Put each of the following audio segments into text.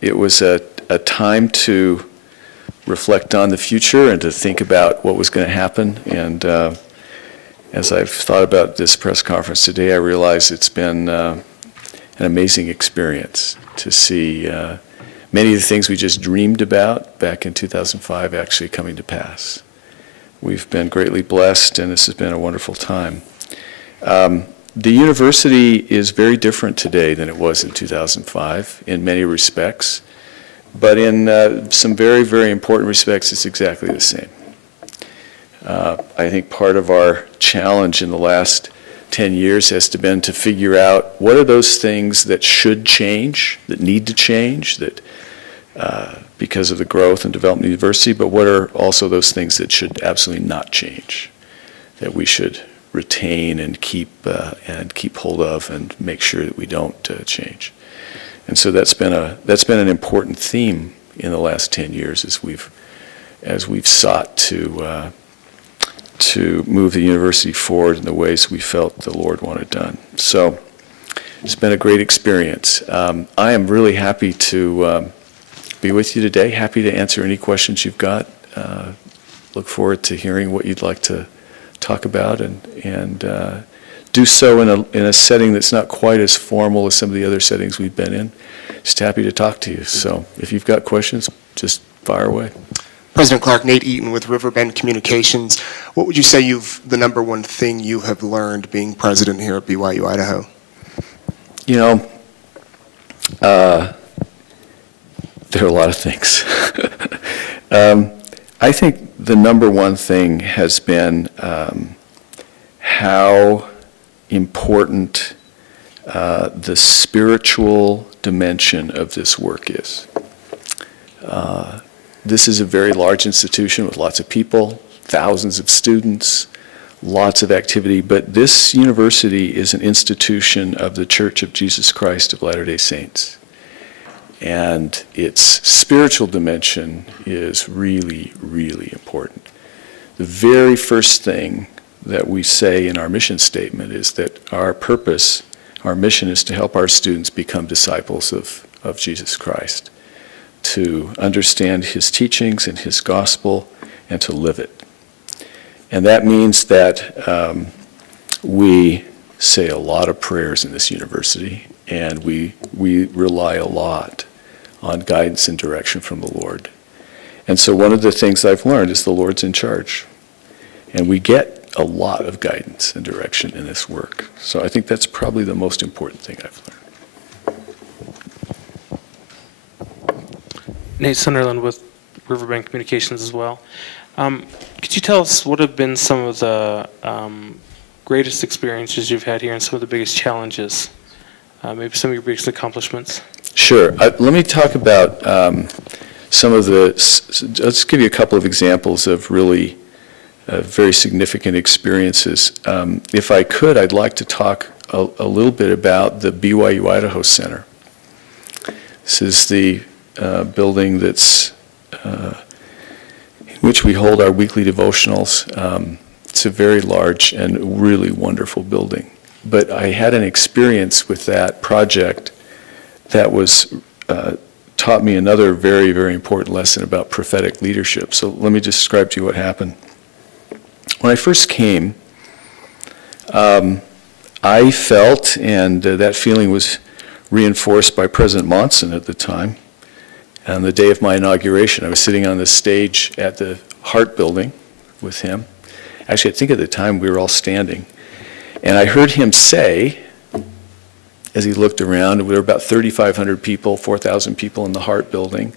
It was a time to reflect on the future and to think about what was going to happen. And as I've thought about this press conference today, I realize it's been an amazing experience to see many of the things we just dreamed about back in 2005 actually coming to pass. We've been greatly blessed, and this has been a wonderful time. The university is very different today than it was in 2005 in many respects, but in some very, very important respects, it's exactly the same. I think part of our challenge in the last 10 years has been to figure out what are those things that should change, that need to change, that because of the growth and development of the university, but what are also those things that should absolutely not change, that we should retain and keep hold of and make sure that we don't change. And so that's been an important theme in the last 10 years as we've sought to move the university forward in the ways we felt the Lord wanted done. So it's been a great experience. I am really happy to be with you today, happy to answer any questions you've got. Look forward to hearing what you'd like to talk about and do so in a setting that's not quite as formal as some of the other settings we've been in. Just happy to talk to you. So if you've got questions, just fire away. President Clark, Nate Eaton with Riverbend Communications. What would you say the number one thing you have learned being president here at BYU-Idaho? You know, there are a lot of things. I think the number one thing has been how important the spiritual dimension of this work is. This is a very large institution with lots of people, thousands of students, lots of activity, but this university is an institution of the Church of Jesus Christ of Latter-day Saints. And its spiritual dimension is really, really important. The very first thing that we say in our mission statement is that our purpose, our mission is to help our students become disciples of Jesus Christ, to understand his teachings and his gospel and to live it. And that means that we say a lot of prayers in this university, and we rely a lot on guidance and direction from the Lord. And so one of the things I've learned is the Lord's in charge. And we get a lot of guidance and direction in this work. So I think that's probably the most important thing I've learned. Nate Sunderland with Riverbend Communications as well. Could you tell us what have been some of the greatest experiences you've had here and some of the biggest challenges? Maybe some of your biggest accomplishments? Sure. Let me talk about some of the, let's give you a couple of examples of really very significant experiences. If I could, I'd like to talk a little bit about the BYU-Idaho Center. This is the building that's in which we hold our weekly devotionals. It's a very large and really wonderful building. But I had an experience with that project that was taught me another very, very important lesson about prophetic leadership. So let me just describe to you what happened. When I first came, I felt, and that feeling was reinforced by President Monson at the time. On the day of my inauguration, I was sitting on the stage at the Hart Building with him. Actually, I think at the time we were all standing. And I heard him say, as he looked around, there were about 3,500 people, 4,000 people in the Hart Building.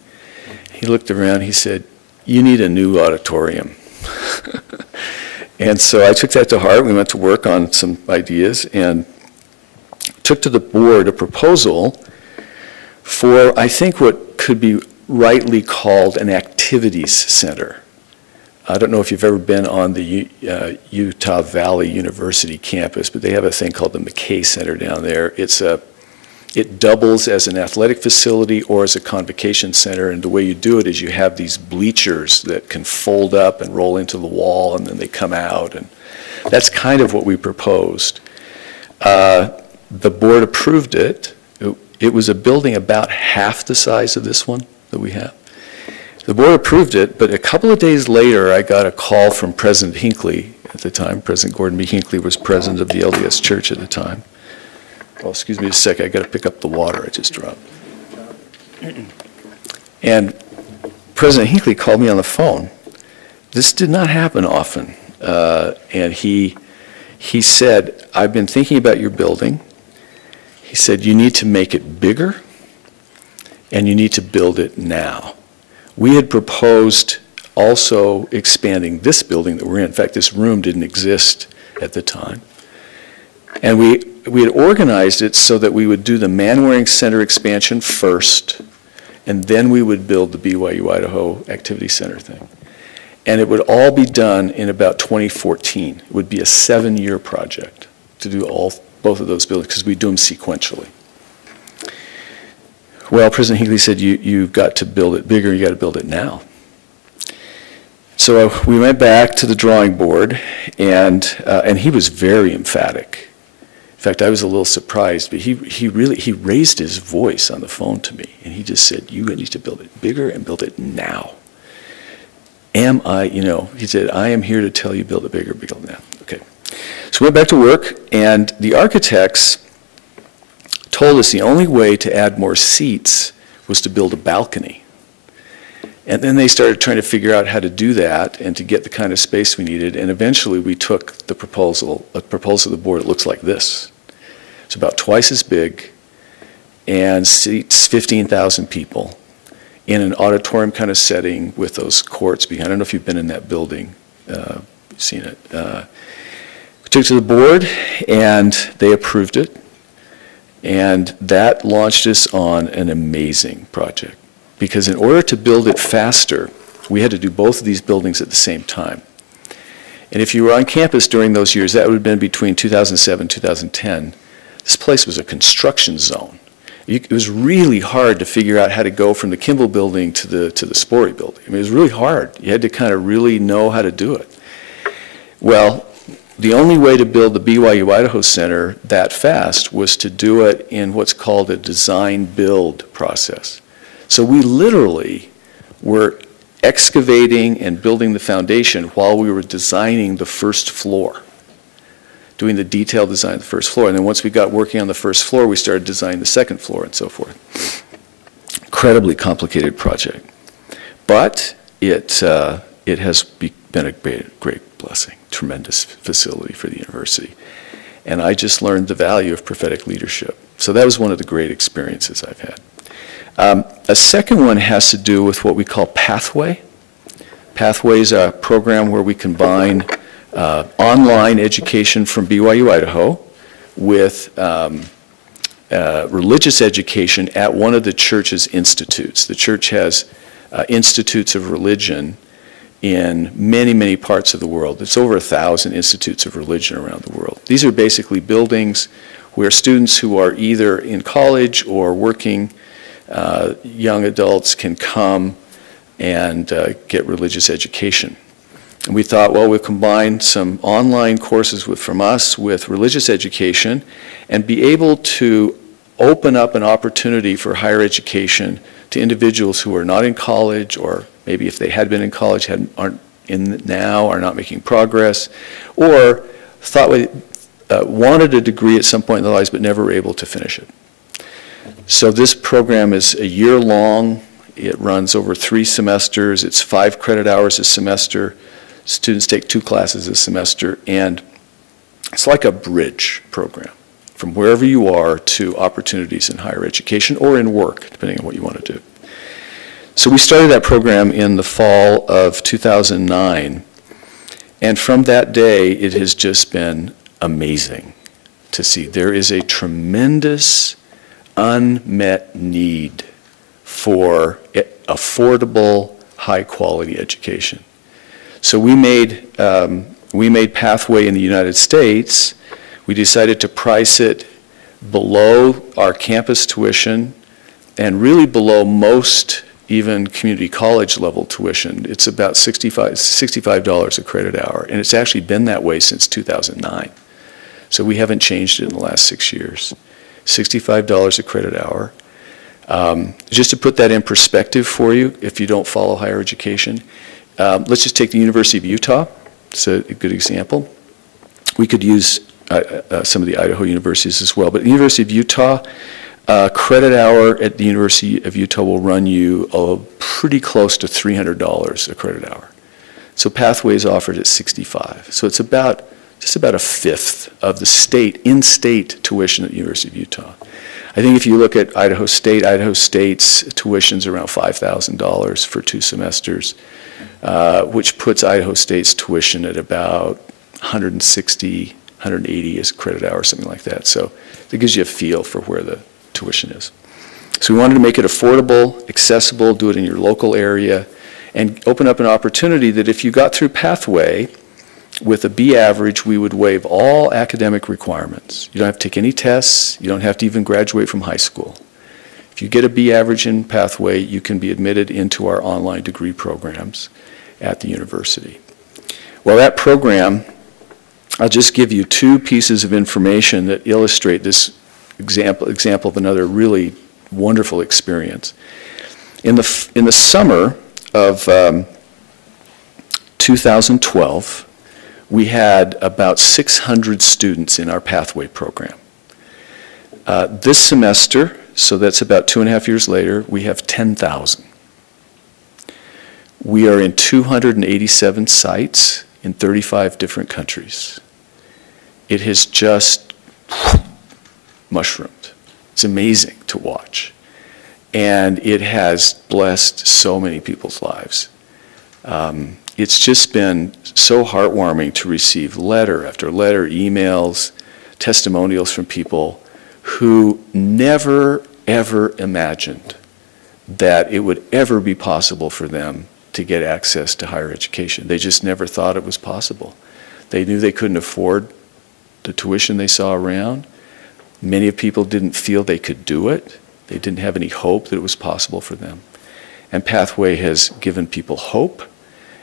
He looked around, he said, "You need a new auditorium." And so I took that to heart. We went to work on some ideas and took to the board a proposal for, I think, what could be rightly called an activities center. I don't know if you've ever been on the Utah Valley University campus, but they have a thing called the McKay Center down there. It doubles as an athletic facility or as a convocation center, and the way you do it is you have these bleachers that can fold up and roll into the wall, and then they come out, and that's kind of what we proposed. The board approved it, It was a building about half the size of this one that we have. The board approved it, but a couple of days later, I got a call from President Hinckley at the time. President Gordon B. Hinckley was president of the LDS Church at the time. Oh, excuse me a sec, I got to pick up the water I just dropped. And President Hinckley called me on the phone. This did not happen often. And he said, I've been thinking about your building. He said, you need to make it bigger, and you need to build it now. We had proposed also expanding this building that we're in. In fact, this room didn't exist at the time. And we had organized it so that we would do the Man-Waring Center expansion first, and then we would build the BYU-Idaho Activity Center thing. And it would all be done in about 2014. It would be a 7-year project to do both of those buildings, because we do them sequentially. Well, President Hinckley said, you've got to build it bigger, you got to build it now. So we went back to the drawing board, and he was very emphatic. In fact, I was a little surprised, but he raised his voice on the phone to me, and he just said, you need to build it bigger and build it now. He said, I am here to tell you build it bigger, build it now. Okay. So we went back to work, and the architects told us the only way to add more seats was to build a balcony. And then they started trying to figure out how to do that and to get the kind of space we needed, and eventually we took the proposal of the board. It looks like this. It's about twice as big and seats 15,000 people in an auditorium kind of setting with those courts behind. I don't know if you've been in that building, you've seen it. We took it to the board, and they approved it. And that launched us on an amazing project. Because in order to build it faster, we had to do both of these buildings at the same time. And if you were on campus during those years, that would have been between 2007 and 2010, this place was a construction zone. It was really hard to figure out how to go from the Kimball building to the Sporey building. I mean, it was really hard. You had to kind of really know how to do it. Well, the only way to build the BYU-Idaho Center that fast was to do it in what's called a design-build process. So we literally were excavating and building the foundation while we were designing the first floor, doing the detailed design of the first floor. And then once we got working on the first floor, we started designing the second floor and so forth. Incredibly complicated project. But it has been a great blessing. Tremendous facility for the university. And I just learned the value of prophetic leadership. So that was one of the great experiences I've had. A second one has to do with what we call Pathway. Pathway is a program where we combine online education from BYU-Idaho with religious education at one of the church's institutes. The church has institutes of religion in many, many parts of the world. It's over 1,000 institutes of religion around the world. These are basically buildings where students who are either in college or working young adults can come and get religious education. And we thought, well, we'll combine some online courses from us with religious education and be able to open up an opportunity for higher education to individuals who are not in college, or maybe if they had been in college, aren't in now, are not making progress, or wanted a degree at some point in their lives but never were able to finish it. So this program is a year long. It runs over 3 semesters. It's 5 credit hours a semester. Students take 2 classes a semester, and it's like a bridge program from wherever you are to opportunities in higher education or in work, depending on what you want to do. So we started that program in the fall of 2009, and from that day, it has just been amazing to see. There is a tremendous unmet need for affordable, high-quality education. So we made Pathway in the United States. We decided to price it below our campus tuition and really below most even community college level tuition. It's about $65 a credit hour, and it's actually been that way since 2009. So we haven't changed it in the last 6 years. $65 a credit hour. Just to put that in perspective for you, if you don't follow higher education, let's just take the University of Utah. It's a good example. We could use some of the Idaho universities as well, but the University of Utah, credit hour at the University of Utah will run you pretty close to $300 a credit hour. So Pathway is offered at $65. So it's just about a fifth of the in-state tuition at the University of Utah. I think if you look at Idaho State's tuition's around $5,000 for 2 semesters, which puts Idaho State's tuition at about 160, 180 as credit hour, something like that. So it gives you a feel for where the tuition is. So we wanted to make it affordable, accessible, do it in your local area, and open up an opportunity that if you got through Pathway with a B average, we would waive all academic requirements. You don't have to take any tests. You don't have to even graduate from high school. If you get a B average in Pathway, you can be admitted into our online degree programs at the university. Well, that program, I'll just give you 2 pieces of information that illustrate this example of another really wonderful experience. In the summer of 2012, we had about 600 students in our Pathway program. This semester, so that's about 2.5 years later, we have 10,000. We are in 287 sites in 35 different countries. It has just mushroomed. It's amazing to watch. And it has blessed so many people's lives. It's just been so heartwarming to receive letter after letter, emails, testimonials from people who never, ever imagined that it would ever be possible for them to get access to higher education. They just never thought it was possible. They knew they couldn't afford the tuition they saw around. Many people didn't feel they could do it. They didn't have any hope that it was possible for them. And Pathway has given people hope,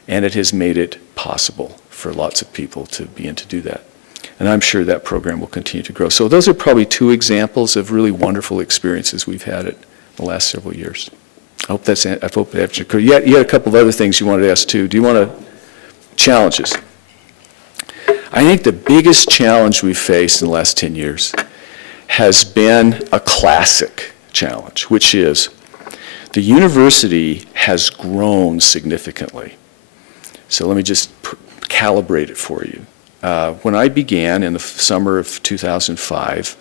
and it has made it possible for lots of people to begin to do that. And I'm sure that program will continue to grow. So those are probably 2 examples of really wonderful experiences we've had in the last several years. I hope that answered. You had a couple of other things you wanted to ask too. Do you want to challenges? I think the biggest challenge we've faced in the last 10 years has been a classic challenge, which is the university has grown significantly. So let me just calibrate it for you. When I began in the summer of 2005,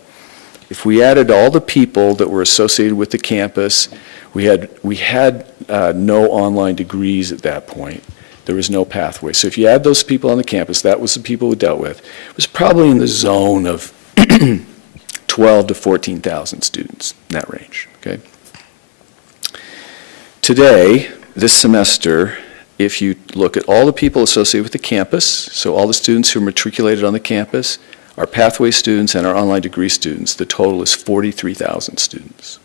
if we added all the people that were associated with the campus, we had no online degrees at that point. There was no Pathway. So if you add those people on the campus, that was the people we dealt with. It was probably in the zone of 12 to 14,000 students, in that range, okay? Today, this semester, if you look at all the people associated with the campus, so all the students who are matriculated on the campus, our Pathway students and our online degree students, the total is 43,000 students.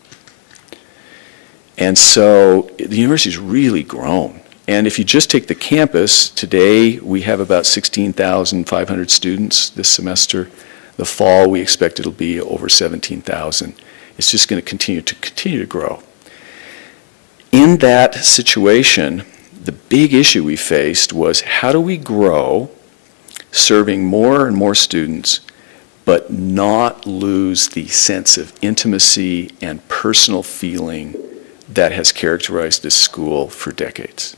And so the university's really grown. And if you just take the campus, today we have about 16,500 students this semester. The fall, we expect it'll be over 17,000. It's just going to continue to grow. In that situation, the big issue we faced was how do we grow serving more and more students but not lose the sense of intimacy and personal feeling that has characterized this school for decades.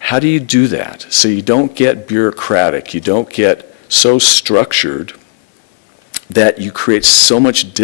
How do you do that so you don't get bureaucratic, you don't get so structured that you create so much